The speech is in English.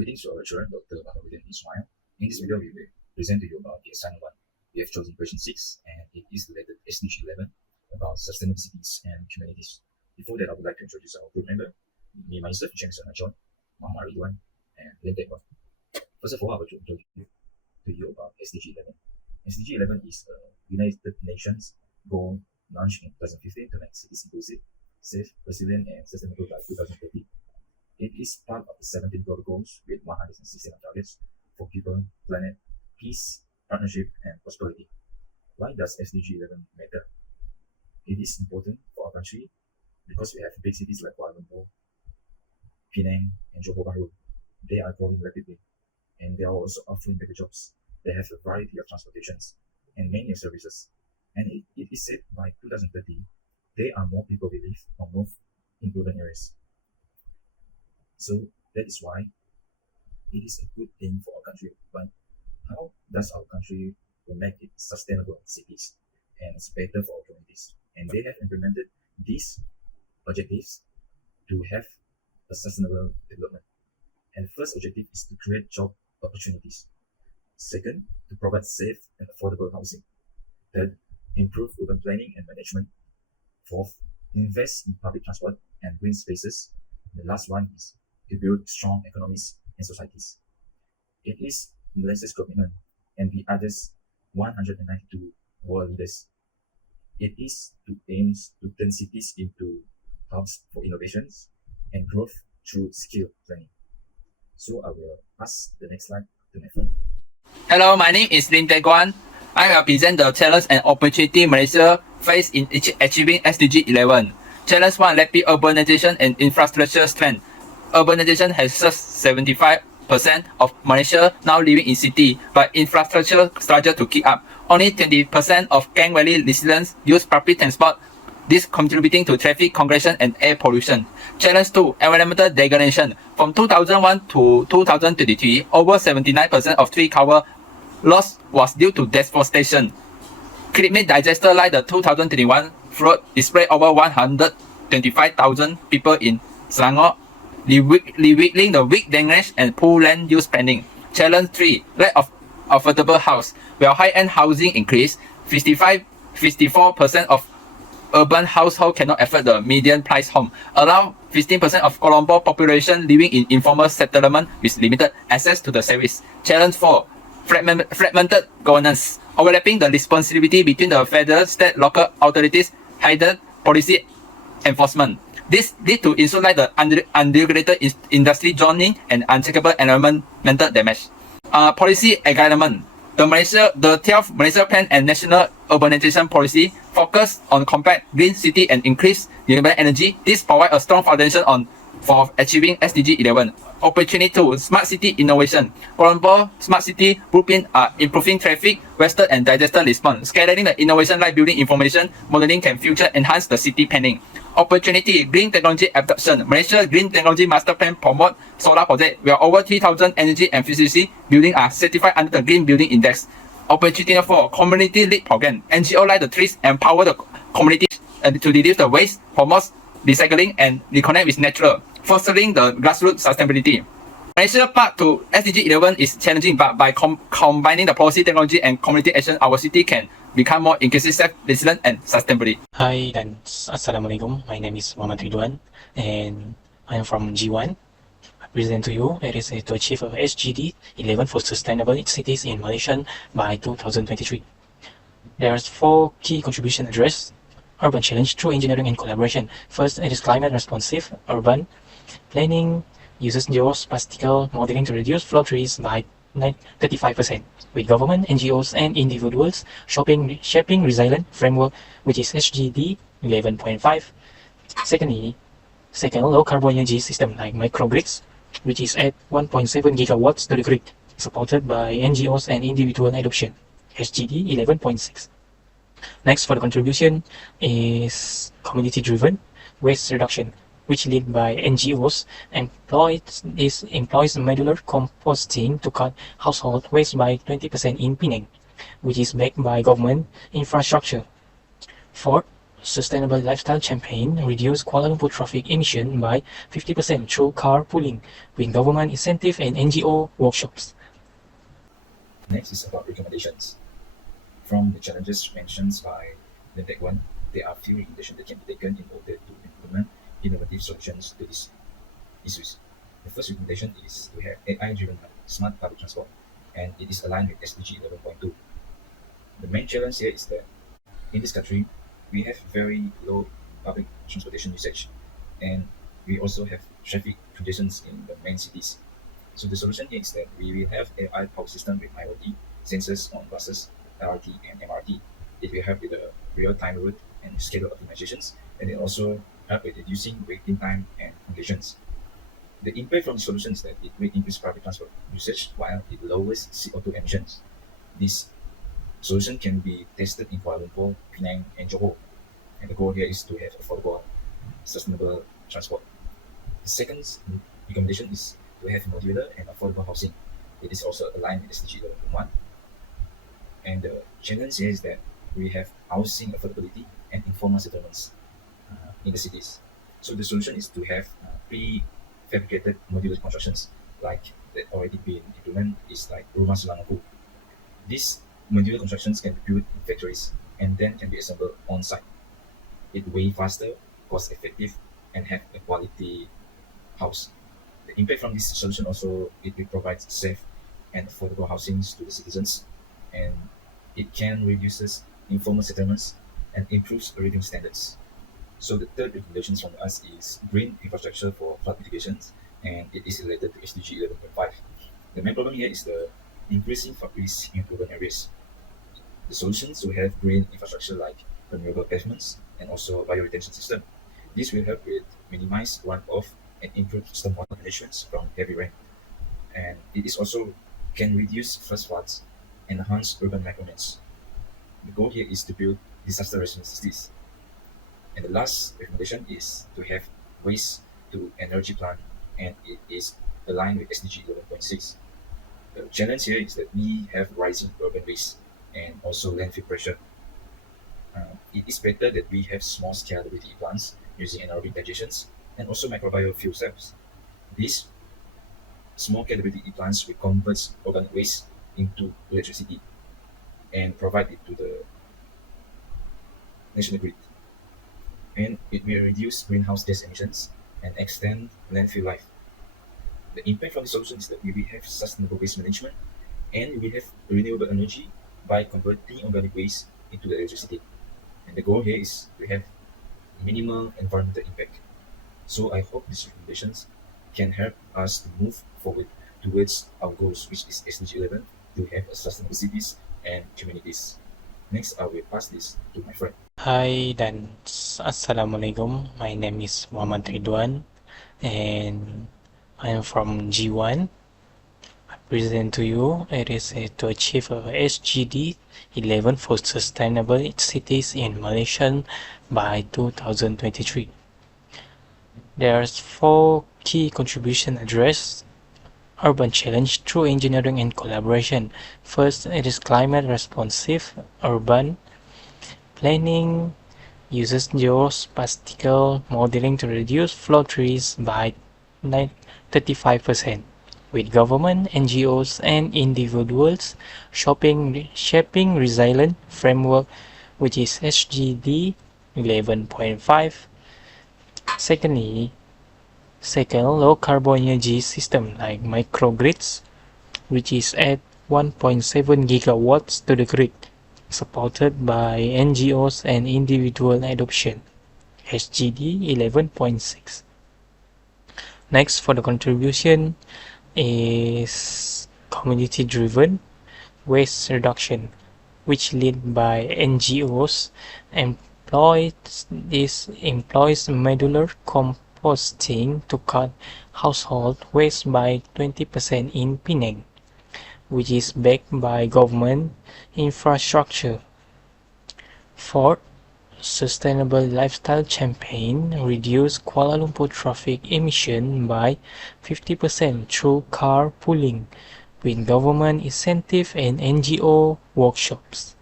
Greetings to our lecturer, Dr. Riduwan Ismail. In this video, we will present to you about the assignment 1. We have chosen question 6, and it is related to SDG 11 about sustainable cities and communities. Before that, I would like to introduce our group member, me, myself, JEMISON, MOHAMMAD, Riduwan, and TIEK. First of all, I would like to introduce to you about SDG 11. SDG 11 is a United Nations goal launched in 2015 to make cities inclusive, safe, resilient, and sustainable by 2030. It is part of the 17 global goals with 169 targets for people, planet, peace, partnership, and prosperity. Why does SDG 11 matter? It is important for our country because we have big cities like Kuala Lumpur, Penang, and Johor Bahru. They are growing rapidly, and they are also offering better jobs. They have a variety of transportations and many services. And it is said by 2030, there are more people will live or move in urban areas. So that is why it is a good thing for our country. But how does our country make it sustainable cities and it's better for our communities? And they have implemented these objectives to have a sustainable development. And the first objective is to create job opportunities. Second, to provide safe and affordable housing. Third, improve urban planning and management. Fourth, invest in public transport and green spaces. The last one is to build strong economies and societies. It is Malaysia's commitment and the others 192 world leaders. It is to aim to turn cities into hubs for innovations and growth through skill training. So I will pass the next slide to my friend. Hello, my name is GUAN. I will present the challenge and opportunity Malaysia face in achieving SDG 11. Challenge 1, rapid urbanization and infrastructure strength. Urbanization has surged 75% of Malaysia now living in city, but infrastructure struggle to keep up. Only 20% of Klang Valley residents use public transport, this contributing to traffic congestion and air pollution. Challenge 2, environmental degradation. From 2001 to 2023, over 79% of tree cover loss was due to deforestation. Climate disaster like the 2021 flood displaced over 125,000 people in Selangor, revealing the weak damage and poor land use planning. Challenge 3, lack of affordable house. While high-end housing increased, 54% of urban households cannot afford the median price home. Around 15% of Kuala Lumpur population living in informal settlement with limited access to the service. Challenge 4, fragmented governance. Overlapping the responsibility between the federal, state, local authorities, hidden policy enforcement. This leads to issues like the unregulated industry zoning and uncheckable environmental damage. Policy alignment. The 12th Malaysia Plan and National Urbanization Policy focus on compact green city and increase renewable energy. This provides a strong foundation for achieving SDG 11. Opportunity 2, smart city innovation. Kuala Lumpur smart city blueprint are improving traffic, wasted and disaster response. Scaling the innovation like building information modeling can future enhance the city planning. Opportunity, green technology adoption. Malaysia Green Technology Master Plan promote solar project where over 3,000 energy efficiency buildings are certified under the Green Building Index. Opportunity 4, community lead program. NGO like the trees empower the community to reduce the waste, promote recycling and reconnect with nature, fostering the grassroots sustainability. Malaysia's path to SDG 11 is challenging, but by combining the policy, technology, and community action, our city can become more inclusive, resilient, and sustainable. Hi dan Assalamualaikum. My name is Muhammad Riduwan and I am from G1. I present to you it is to achieve SDG 11 for sustainable cities in Malaysia by 2023. There are 4 key contributions addressed. Urban challenge through engineering and collaboration. First, it is climate responsive urban planning uses geospatial modeling to reduce flood risk by 35%, with government, NGOs, and individuals shaping resilient framework, which is SDG 11.5. Second, low carbon energy system like microgrids, which is at 1.7 gigawatts to the grid, supported by NGOs and individual adoption, SDG 11.6. Next, for the contribution is community-driven waste reduction, which led by NGOs employs modular composting to cut household waste by 20% in Penang, which is backed by government infrastructure. Fourth, Sustainable Lifestyle Campaign reduced Kuala Lumpur traffic emission by 50% through carpooling, with government incentive and NGO workshops. Next is about recommendations. From the challenges mentioned by the GUAN, there are few recommendations that can be taken in order to implement innovative solutions to these issues. The first recommendation is to have AI-driven smart public transport, and it is aligned with SDG 11.2. The main challenge here is that in this country, we have very low public transportation usage, and we also have traffic congestions in the main cities. So the solution here is that we will have AI power system with IoT sensors on buses, LRT and MRT. It will help with the real-time route and schedule optimizations, and it also help with reducing waiting time and congestions. The impact from the solution is that it will increase public transport usage while it lowers CO2 emissions. This solution can be tested in Kuala Lumpur, Penang, and Johor. And the goal here is to have affordable, sustainable transport. The second recommendation is to have modular and affordable housing. It is also aligned with SDG 11.1. And the challenge here is that we have housing affordability and informal settlements in the cities. So the solution is to have prefabricated modular constructions like that already been implemented is like Rumah Selangaku. These modular constructions can be built in factories and then can be assembled on site. It way faster, cost effective, and have a quality house. The impact from this solution also it will provide safe and affordable housings to the citizens, and it can reduces informal settlements and improves living standards. So the third recommendations from us is green infrastructure for flood mitigations, and it is related to SDG 11.5. The main problem here is the increasing flood risk in urban areas. The solutions will have green infrastructure like renewable pavements and also bioretention system. This will help with minimize runoff and improve stormwater management from heavy rain. And it is also can reduce flash floods and enhance urban microneeds. The goal here is to build disaster resilient cities. And the last recommendation is to have waste to energy plan, and it is aligned with SDG 11.6. The challenge here is that we have rising urban waste and also landfill pressure. It is better that we have small scale WTE plants using anaerobic digestions and also microbial fuel cells. These small scale WTE plants will convert organic waste into electricity and provide it to the national grid. And it will reduce greenhouse gas emissions and extend landfill life. The impact from the solution is that we will have sustainable waste management and we will have renewable energy by converting organic waste into the electricity. And the goal here is to have minimal environmental impact. So I hope these recommendations can help us to move forward towards our goals, which is SDG 11, to have a sustainable cities and communities. Next, I will pass this to my friend. Hi dan Assalamualaikum. My name is Muhammad Riduwan and I am from G1. I present to you it is to achieve a SGD 11 for sustainable cities in Malaysia by 2023. There's 4 key contributions addressed urban challenge through engineering and collaboration. First, it is climate responsive urban planning uses geospatial modeling to reduce flood risk by 35%, with government, NGOs, and individuals shaping resilient framework, which is SGD 11.5. Second, low carbon energy system like microgrids, which is at 1.7 gigawatts to the grid, supported by NGOs and individual adoption, SGD 11.6. Next, for the contribution is community-driven waste reduction, which led by NGOs employs modular composting to cut household waste by 20% in Penang, which is backed by government infrastructure. Fourth, Sustainable Lifestyle Campaign reduced Kuala Lumpur traffic emission by 50% through carpooling, with government incentive and NGO workshops.